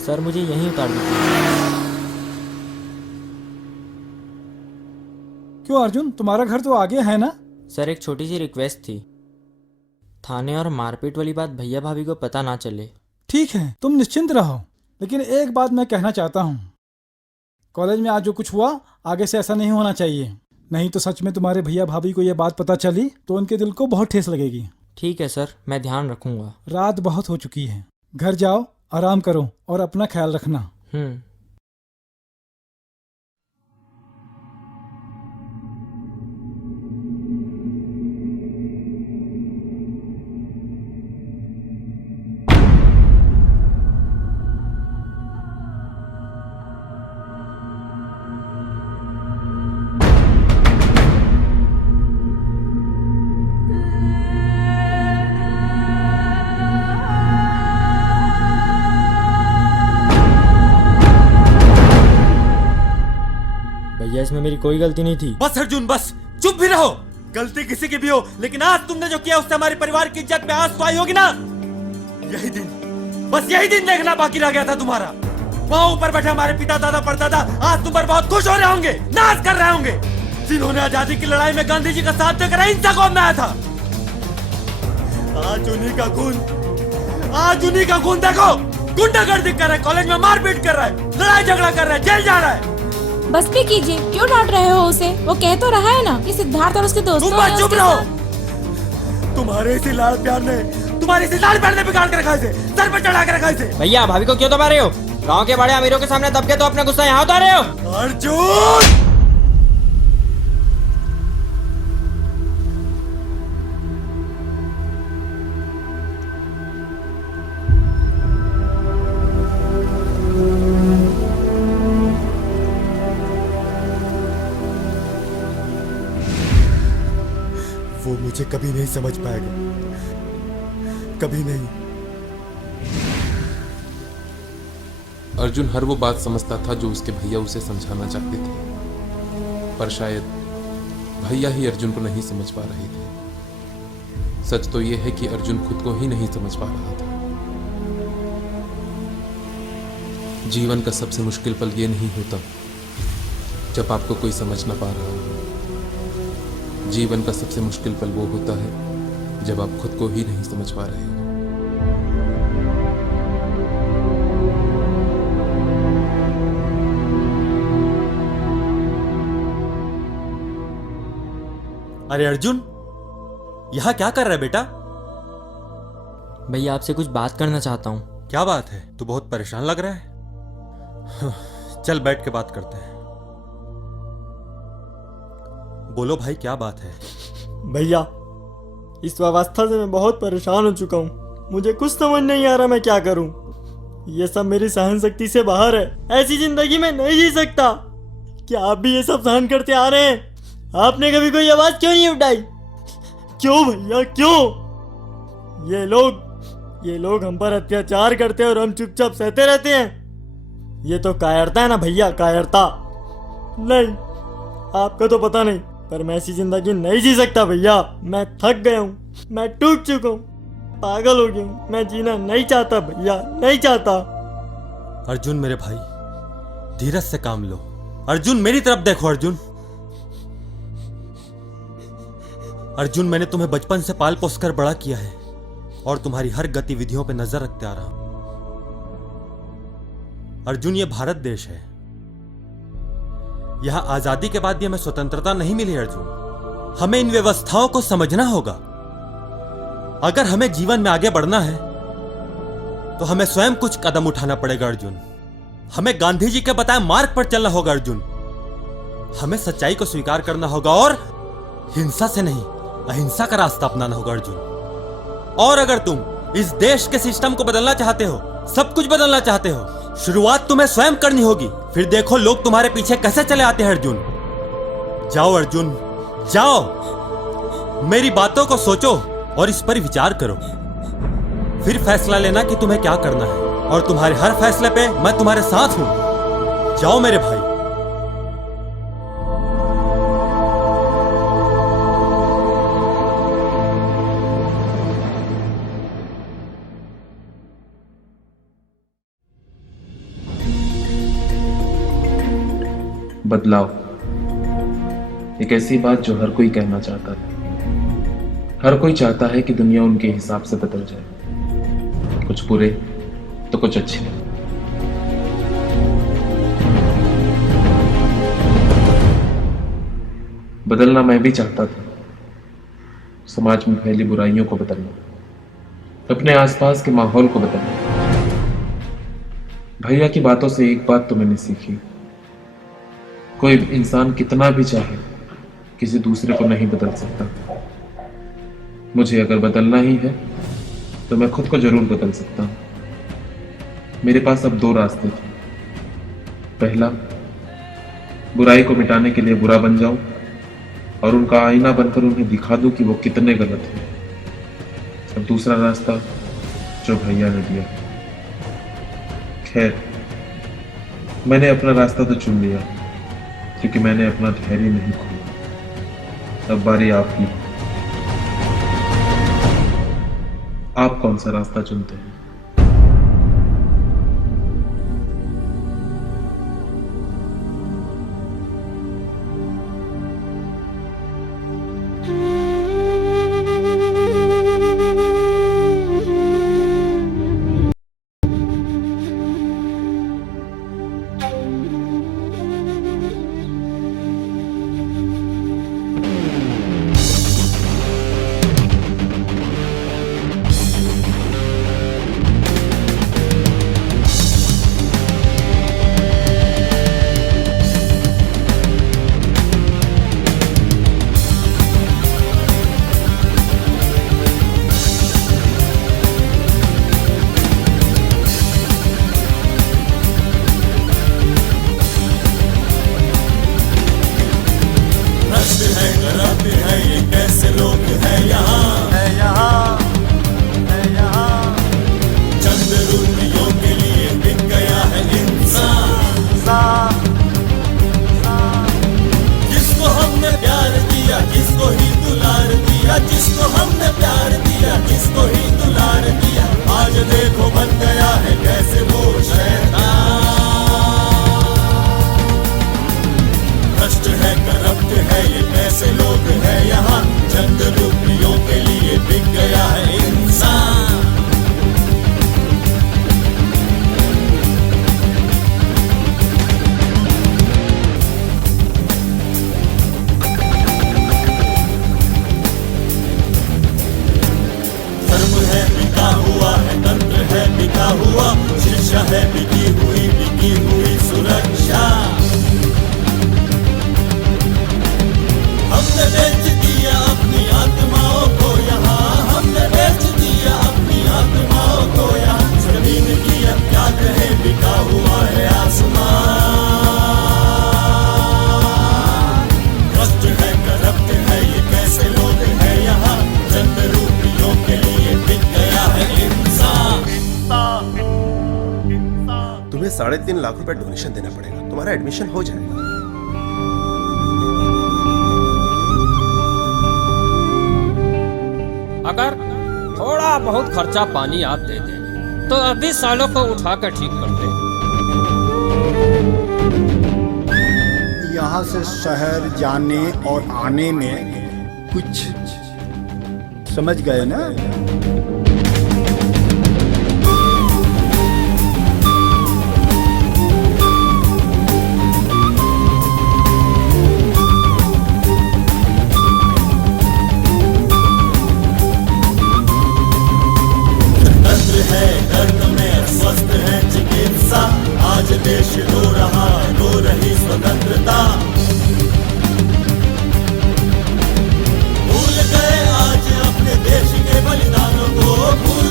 Sir मुझे यहीं उतार दीजिए। क्यों अर्जुन, तुम्हारा घर तो आगे है ना? सर एक छोटी सी रिक्वेस्ट थी, थाने और मारपीट वाली बात भैया भाभी को पता ना चले। ठीक है, तुम निश्चिंत रहो, लेकिन एक बात मैं कहना चाहता हूँ। कॉलेज में आज जो कुछ हुआ, आगे से ऐसा नहीं होना चाहिए। नहीं तो सच में तुम्हारे भैया भाभी को यह बात पता चली तो उनके दिल को बहुत ठेस लगेगी। ठीक है सर, मैं ध्यान रखूंगा। रात बहुत हो चुकी है, घर जाओ, आराम करो और अपना ख्याल रखना। भैया इसमें मेरी कोई गलती नहीं थी। बस अर्जुन बस, चुप भी रहो। गलती किसी की भी हो, लेकिन आज तुमने जो किया उससे हमारे परिवार की इज्जत में आंच तो आई होगी ना। यही दिन, बस यही दिन देखना बाकी रह गया था तुम्हारा। वहां ऊपर बैठे हमारे पिता दादा परदादा आज तुम पर बहुत खुश हो रहे होंगे, नाच कर रहे होंगे, जिन्होंने आजादी की लड़ाई में गांधी जी का साथ देकर अहिंसा को अपनाया था। आज उन्हीं का खून देखो, गुंडागर्दी कर रहा है, कॉलेज में मारपीट कर रहा है, लड़ाई झगड़ा कर रहा है, जेल जा रहा है। बस भी कीजिए, क्यों डांट रहे हो उसे? वो कह तो रहा है ना कि सिद्धार्थ और उसके दोस्तों तुम चुप रहो। तुम्हारे इसी लाल प्यार ने बिगाड़ के रखा इसे, सर पर चढ़ा के रखा इसे। भैया भाभी को क्यों दबा रहे हो? गांव के बड़े अमीरों के सामने दब के तो अपना गुस्सा यहाँ उतार रहे हो। अर्जुन! वो मुझे कभी नहीं समझ पाएगा, कभी नहीं। अर्जुन हर वो बात समझता था जो उसके भैया उसे समझाना चाहते थे, पर शायद भैया ही अर्जुन को नहीं समझ पा रहे थे। सच तो यह है कि अर्जुन खुद को ही नहीं समझ पा रहा था। जीवन का सबसे मुश्किल पल ये नहीं होता जब आपको कोई समझ ना पा रहा हो। जीवन का सबसे मुश्किल पल वो होता है जब आप खुद को ही नहीं समझ पा रहे हो। अरे अर्जुन, यहां क्या कर रहा है बेटा? भैया आपसे कुछ बात करना चाहता हूँ। क्या बात है? तू बहुत परेशान लग रहा है। चल बैठ के बात करते हैं। बोलो भाई, क्या बात है? भैया, इस अवस्था से मैं बहुत परेशान हो चुका हूँ। मुझे कुछ समझ नहीं आ रहा मैं क्या करूँ। ये सब मेरी सहन शक्ति से बाहर है। ऐसी जिंदगी में नहीं जी सकता। क्या आप भी ये सब सहन करते आ रहे हैं? आपने कभी कोई आवाज क्यों नहीं उठाई? क्यों भैया, क्यों? ये लोग हम पर अत्याचार करते हैं और हम चुपचाप सहते रहते हैं। ये तो कायरता है ना भैया, कायरता। नहीं, आपका तो पता नहीं, पर मैं ऐसी जिंदगी नहीं जी सकता भैया। मैं थक गया हूँ, मैं टूट चुका हूँ, पागल हो गया हूँ। मैं जीना नहीं चाहता भैया, नहीं चाहता। अर्जुन मेरे भाई, धीरज से काम लो। अर्जुन मेरी तरफ देखो। अर्जुन, मैंने तुम्हें बचपन से पाल पोस कर बड़ा किया है और तुम्हारी हर गतिविधियों पर नजर रखते आ रहा हूं। अर्जुन, ये भारत देश है। यहां आजादी के बाद भी हमें स्वतंत्रता नहीं मिली। अर्जुन, हमें इन व्यवस्थाओं को समझना होगा। अगर हमें जीवन में आगे बढ़ना है तो हमें स्वयं कुछ कदम उठाना पड़ेगा। अर्जुन, हमें गांधी जी के बताए मार्ग पर चलना होगा। अर्जुन, हमें सच्चाई को स्वीकार करना होगा और हिंसा से नहीं, अहिंसा का रास्ता अपनाना होगा। अर्जुन, और अगर तुम इस देश के सिस्टम को बदलना चाहते हो, सब कुछ बदलना चाहते हो, शुरुआत तुम्हें स्वयं करनी होगी। फिर देखो लोग तुम्हारे पीछे कैसे चले आते हैं। अर्जुन, जाओ अर्जुन, जाओ, मेरी बातों को सोचो और इस पर विचार करो। फिर फैसला लेना कि तुम्हें क्या करना है, और तुम्हारे हर फैसले पे मैं तुम्हारे साथ हूं। जाओ मेरे भाई। बदलाव एक ऐसी बात जो हर कोई कहना चाहता है। हर कोई चाहता है कि दुनिया उनके हिसाब से बदल जाए, कुछ बुरे तो कुछ अच्छे। बदलना मैं भी चाहता था, समाज में फैली बुराइयों को बदलना, अपने आसपास के माहौल को बदलना। भैया की बातों से एक बात तो मैंने सीखी, कोई इंसान कितना भी चाहे किसी दूसरे को नहीं बदल सकता। मुझे अगर बदलना ही है तो मैं खुद को जरूर बदल सकता हूं। मेरे पास अब दो रास्ते थे। पहला, बुराई को मिटाने के लिए बुरा बन जाऊं और उनका आईना बनकर उन्हें दिखा दूं कि वो कितने गलत हैं। अब दूसरा रास्ता जो भैया ने दिया। खैर, मैंने अपना रास्ता तो चुन लिया क्योंकि मैंने अपना धैर्य नहीं खोया। अब बारी आपकी। आप कौन सा रास्ता चुनते हैं? तुम्हें 3.5 लाख रुपए डोनेशन देना पड़ेगा, तुम्हारा एडमिशन हो जाएगा। अगर थोड़ा बहुत खर्चा पानी आप दे दें तो अभी सालों को उठा कर ठीक कर दें। यहाँ से शहर जाने और आने में कुछ समझ गए ना?